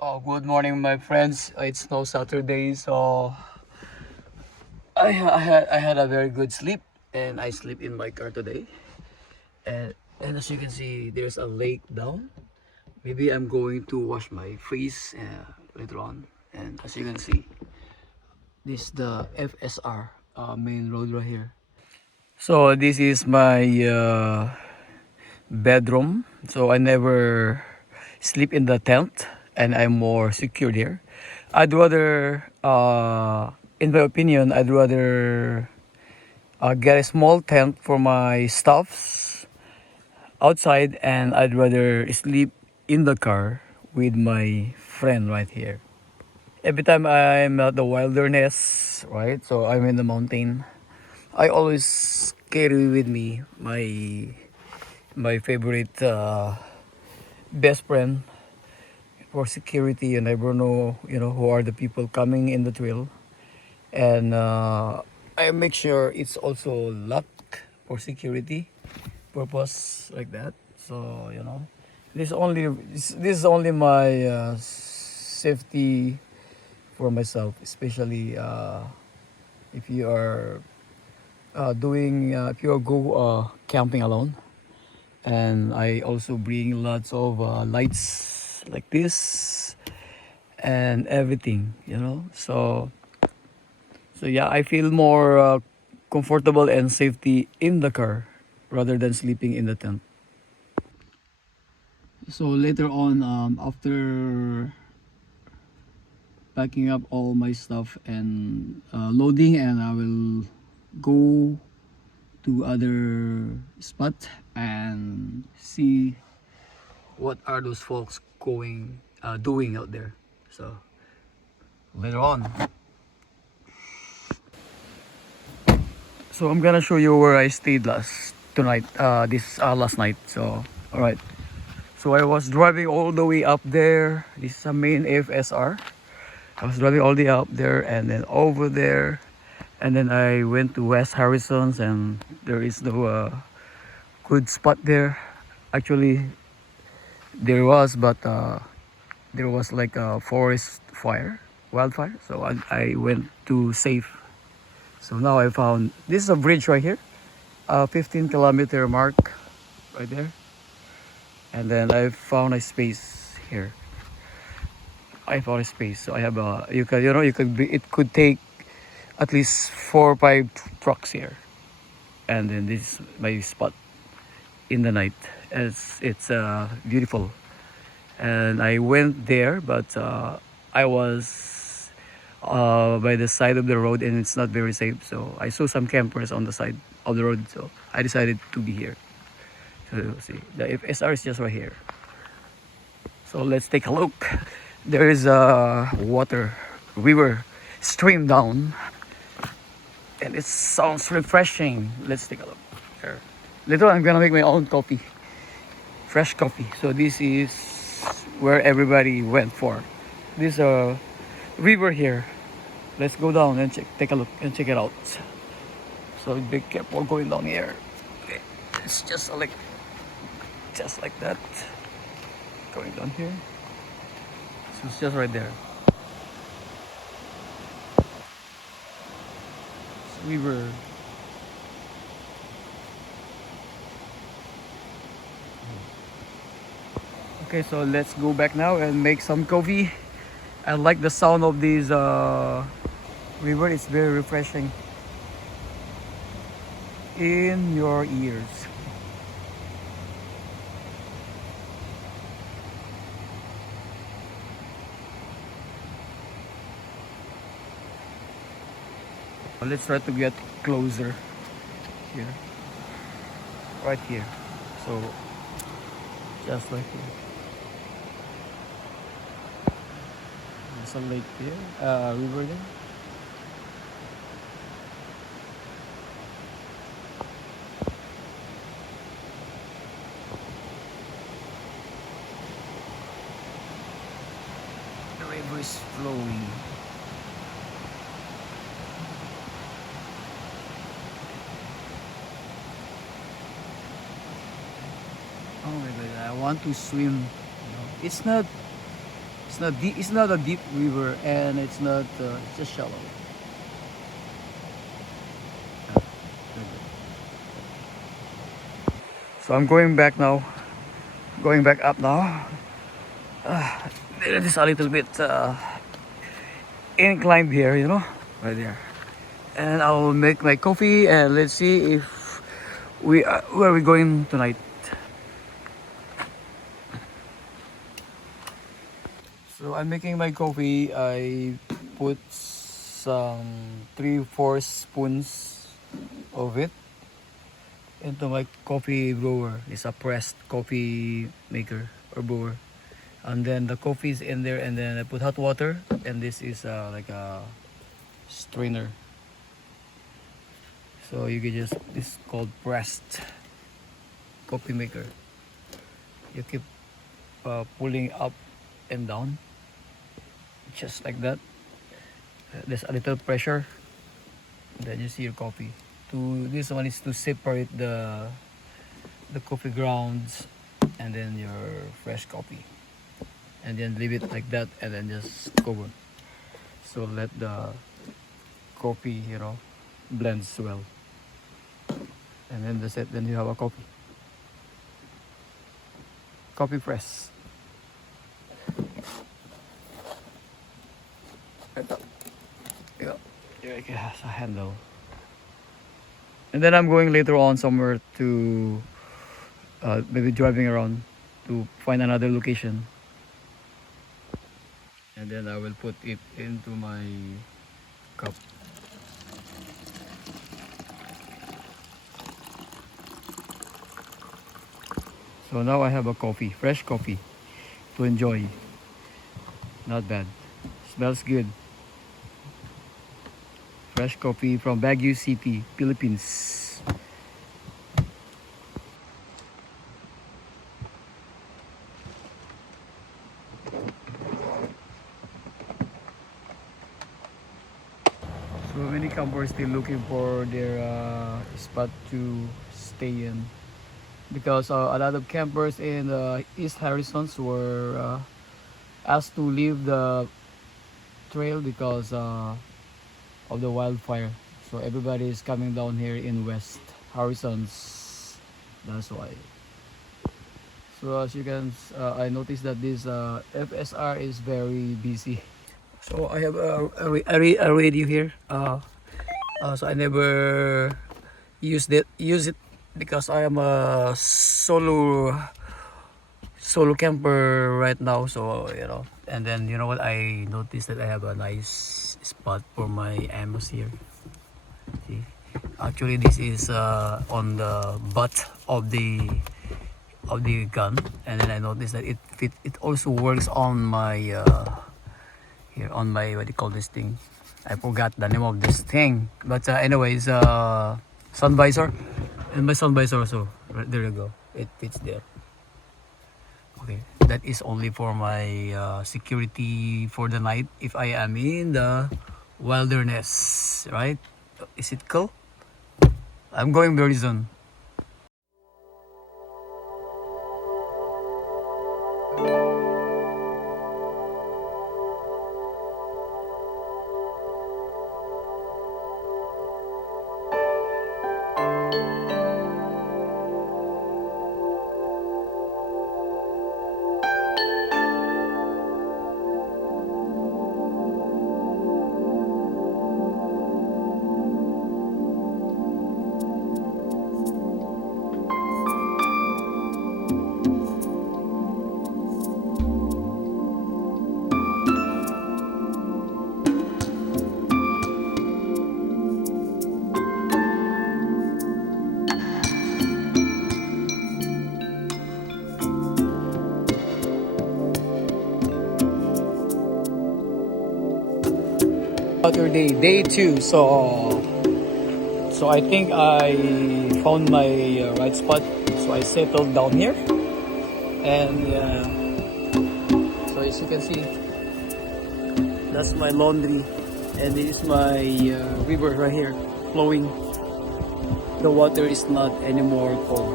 Good morning, my friends. It's no Saturday, so I had a very good sleep, and I sleep in my car today. And as you can see, there's a lake down. Maybe I'm going to wash my face later on. And as you can see, this is the FSR main road right here. So this is my bedroom. So I never sleep in the tent, and I'm more secure here. I'd rather, in my opinion, I'd rather get a small tent for my stuffs outside, and I'd rather sleep in the car with my friend right here. Every time I'm at the wilderness, right? So I'm in the mountain. I always carry with me my favorite best friend for security, and I don't know, who are the people coming in the trail, and I make sure it's also locked for security purpose like that. So this is only my safety for myself, especially if you are doing if you are go camping alone. And I also bring lots of lights like this and everything, so yeah, I feel more comfortable and safety in the car rather than sleeping in the tent. So later on, after packing up all my stuff and loading, and I will go to other spot and see what are those folks going doing out there. So later on. So I'm gonna show you where I stayed last night. So all right. So I was driving all the way up there. This is a main FSR. I was driving all the way up there and then over there, and then I went to West Harrison's, and there is the good spot there. Actually, there was like a forest fire, wildfire. So I went to safe. So now I found this is a bridge right here, 15-kilometer mark right there, and then I found a space here. I found a space, so I have a you can you could be it could take at least 4 or 5 trucks here, and then this is my spot in the night. It's beautiful, and I went there, but I was by the side of the road, and it's not very safe. So I saw some campers on the side of the road, so I decided to be here. So see, the FSR is just right here. So let's take a look. There is a water river stream down, and it sounds refreshing. Let's take a look here. Later on, I'm gonna make my own coffee, fresh coffee. So this is where everybody went for. This river here. Let's go down and take a look and check it out. So be careful going down here. Okay. It's just like that. Going down here. So it's just right there. River. Okay, so let's go back now and make some coffee. I like the sound of this river. It's very refreshing in your ears. Let's try to get closer here, right here. So just like here. There's a lake there, river there. The river is flowing. Oh my god, I want to swim. It's not It's not deep. It's not a deep river, and it's not. It's just shallow. So I'm going back now. Going back up now. It is a little bit inclined here, you know, right there. And I'll make my coffee and let's see if where we going tonight. So I'm making my coffee. I put some 3-4 spoons of it into my coffee brewer. It's a pressed coffee maker or brewer. And then the coffee is in there, and then I put hot water, and this is like a strainer. So you can just, this is called pressed coffee maker. You keep pulling up and down, just like that. There's a little pressure, then you see your coffee. This one is to separate the coffee grounds and then your fresh coffee, and then leave it like that, and then just cover. So let the coffee, you know, blends well, and then that's it. Then you have a coffee press. Yeah, here it has a handle. And then I'm going later on somewhere to maybe driving around to find another location, and then I will put it into my cup. So now I have a coffee, fresh coffee to enjoy. Not bad. Smells good. Fresh coffee from Baguio City, Philippines. So many campers still looking for their spot to stay in, because a lot of campers in East Harrisons were asked to leave the trail because of the wildfire. So everybody is coming down here in West Harrisons. That's why. So as you can, I noticed that this FSR is very busy. So I have a radio here. So I never use it because I am a solo camper right now. So you know, and then you know what, I noticed that I have a nice spot for my ammos here. See, actually this is on the butt of the gun, and then I noticed that it also works on my here on my, what do you call this thing, I forgot the name of this thing, but anyways, sun visor, and my sun visor also, right, there you go, it fits there. Okay, that is only for my security for the night if I am in the wilderness, right? Is it cool? I'm going very soon. Other day two. So I think I found my right spot. So I settled down here, and so as you can see, that's my laundry, and this is my river right here flowing. The water is not anymore cold.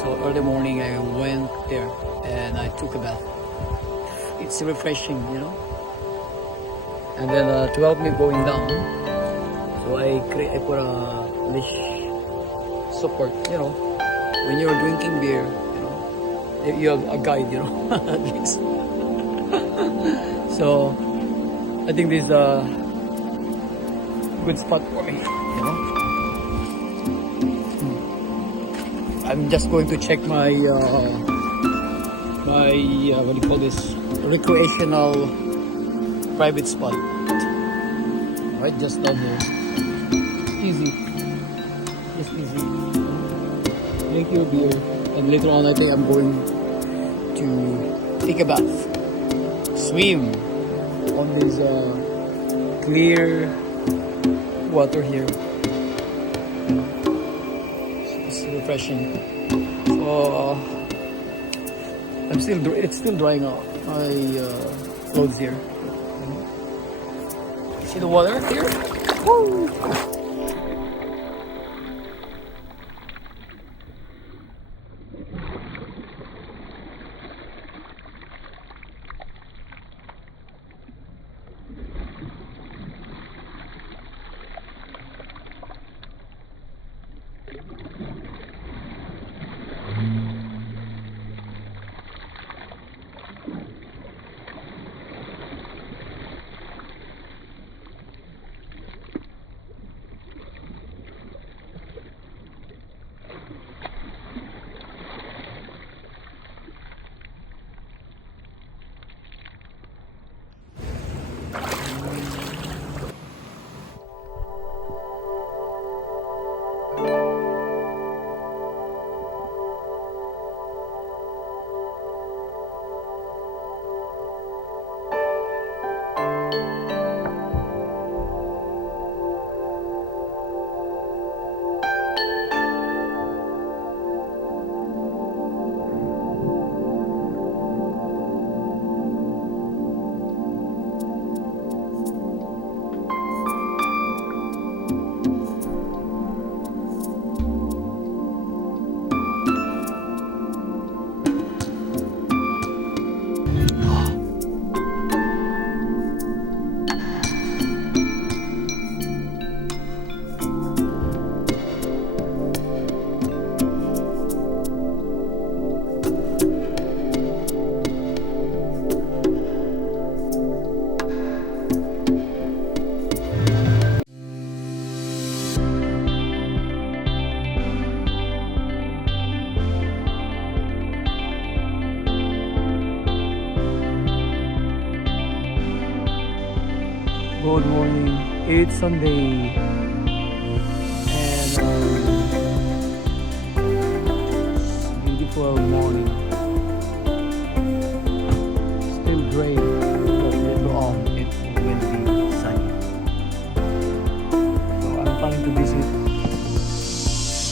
So early morning I went there and I took a bath. it's refreshing, you know. And then to help me going down, so I put a leash support, you know. When you're drinking beer, you know, you have a guide, you know, at least. So I think this is a good spot for me, you know. I'm just going to check my what do you call this, recreational private spot. Right, just down here. Easy, just easy. Drink your beer, and later on I think I'm going to take a bath, swim on this clear water here. It's refreshing. So it's still drying out my clothes here. See the water here? Woo! Good morning. It's Sunday, and beautiful morning. Still gray, but later on it will be sunny. So I'm planning to visit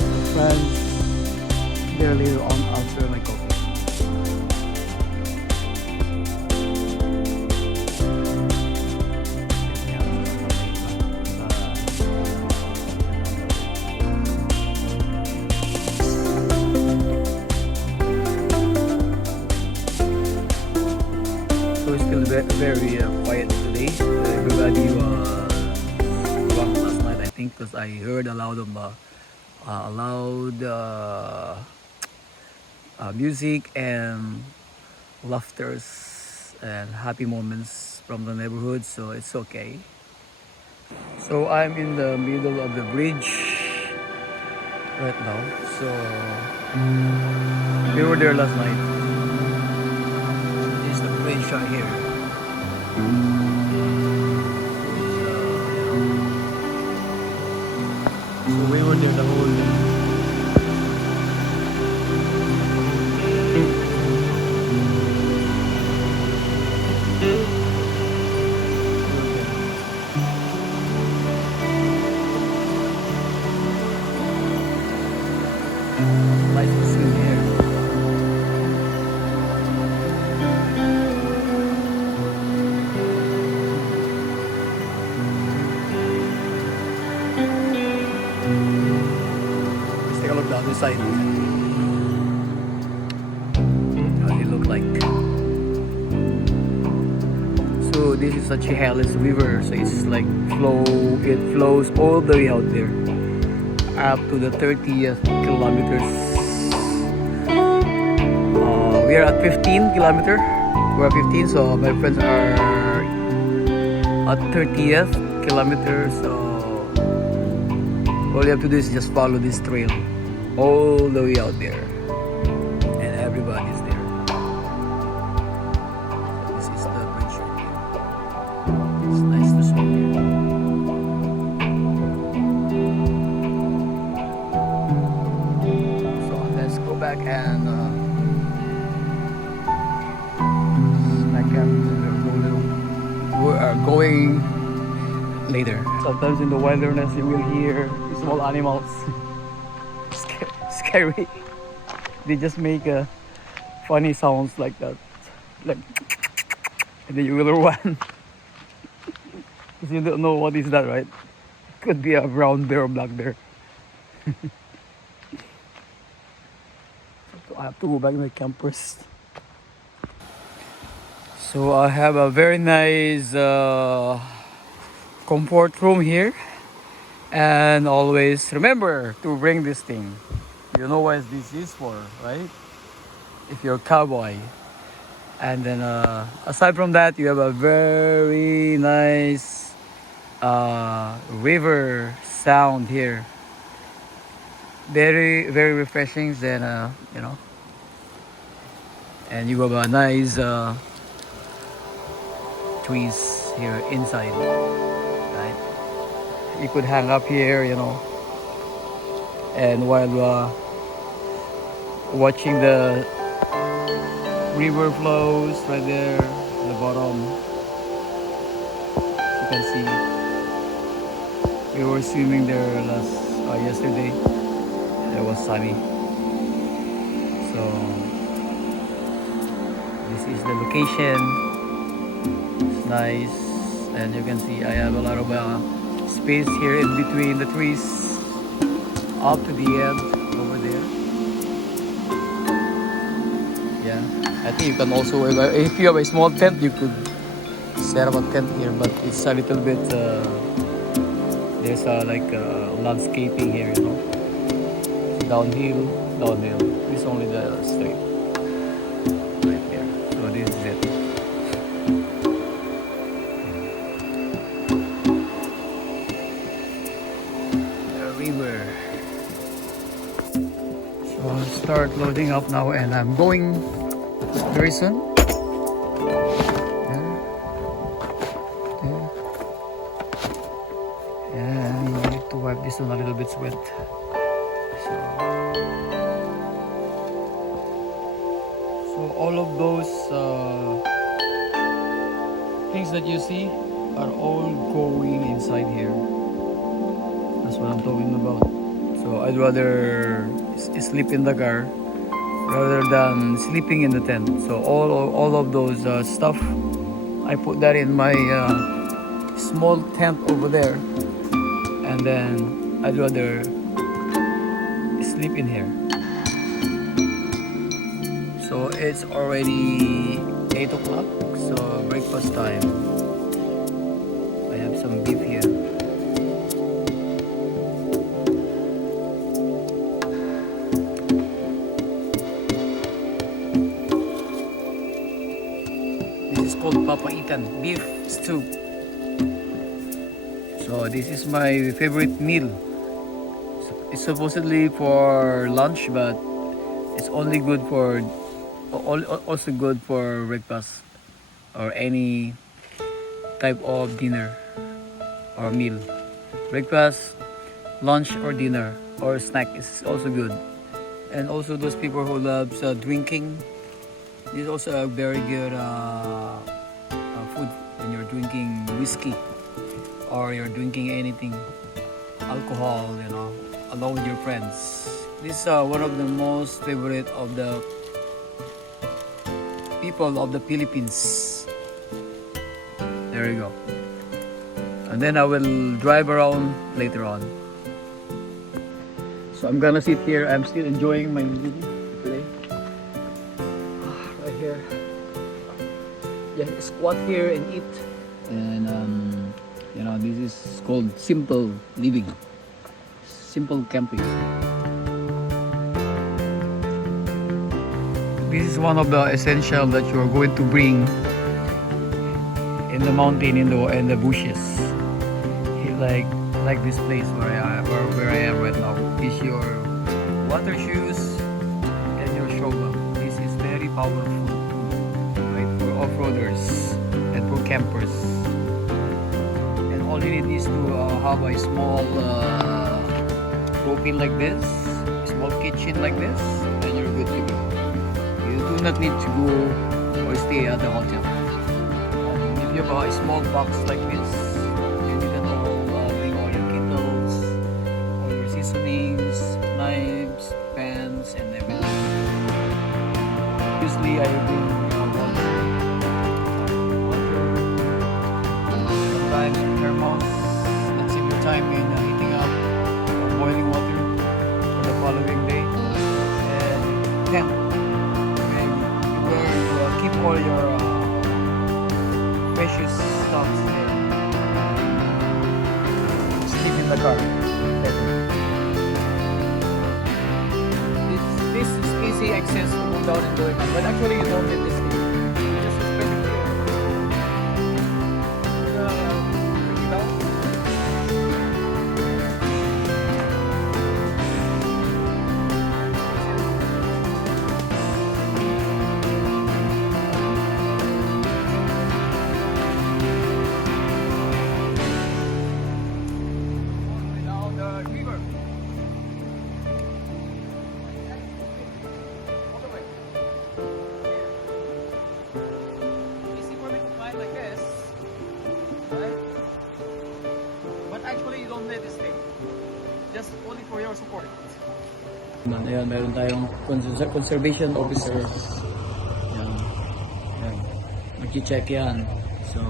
my friends there later on after my coffee. So it's still very quiet today. Everybody walked last night, I think, because I heard a loud music and laughters and happy moments from the neighborhood. So it's okay. So I'm in the middle of the bridge right now. So we were there last night. This is the bridge right here. So we were there the whole day. Nice to see you here. Let's take a look down this side. How do you look like? also this is a Chehalis River, so it's like it flows all the way out there up to the 30th kilometers. We are at 15 kilometer. We're at 15, so my friends are at 30th kilometer. So all you have to do is just follow this trail all the way out there, and everybody's there. This is the bridge right here. It's nice to swim here. So let's go back and we are going later. Sometimes in the wilderness you will hear small animals. Scary. They just make funny sounds like that, like, and then you will run. Because you don't know what is that, right? Could be a brown bear or black bear. So I have to go back to my camp first. So I have a very nice comfort room here, and always remember to bring this thing. You know what this is for, right? If you're a cowboy. And then aside from that, you have a very nice river sound here. Very, very refreshing. Then you know, and you have a nice trees here inside, right? You could hang up here, you know, and while watching the river flows right there at the bottom, you can see we were swimming there yesterday. It was sunny, so this is the location. It's nice, and you can see I have a lot of space here in between the trees up to the end over there. Yeah, I think you can also, if you have a small tent, you could set up a tent here, but it's a little bit there's like landscaping here, you know. So downhill. This is only the straight right there. So this is it. The river. So I'll start loading up now, and I'm going very soon. And you need to wipe this one a little bit wet. So all of those things that you see are all going inside here. That's what I'm talking about. So I'd rather sleep in the car rather than sleeping in the tent. So all of those stuff, I put that in my small tent over there, and then I'd rather sleep in here. So it's already 8 o'clock, so breakfast time. I have some beef here. This is called papaitan, beef stew. So this is my favorite meal. It's supposedly for lunch, but it's only good for also good for breakfast or any type of dinner or meal. Breakfast, lunch, or dinner or snack is also good. And also those people who loves drinking, this is also a very good food when you're drinking whiskey or you're drinking anything alcohol, you know, along with your friends. This is one of the most favorite of the people of the Philippines. There you go. And then I will drive around later on. So I'm gonna sit here. I'm still enjoying my movie today. Right here. Just squat here and eat. And this is called simple living, simple camping. This is one of the essential that you are going to bring in the mountain, in the bushes. Like this place where I am right now. Is your water shoes and your shovel. This is very powerful, right, for off-roaders and for campers. And all you need is to have a small propane like this, small kitchen like this, and you're good to go. You do not need to go or stay at the hotel. And if you have a small box like this, then you can all bring all your kettles, all your seasonings, knives, pans, and everything. Usually I bring water, sometimes thermos. Let's save your time in heating up or boiling water for the following day. And tent, where you keep all your precious stuffs there. Sleep in the car. This is easy access to move down and going up, but actually you don't need this thing. You just bring it there. Bring it down. Down the river. All the way. Easy for me to climb like this, right? But actually, you don't need this thing. Just only for your support. Ayan, meron tayong conservation officer. Yan. Yan. Mag-check yan. So,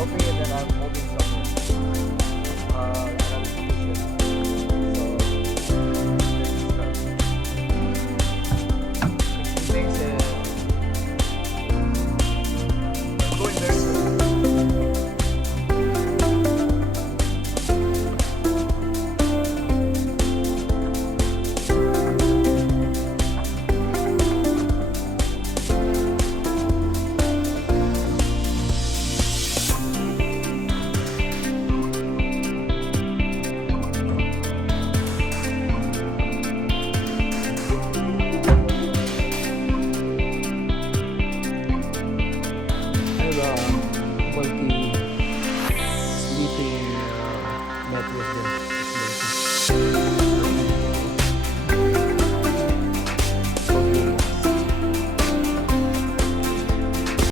coffee and then I'm holding something. Things going very soon. Multi-meter network there.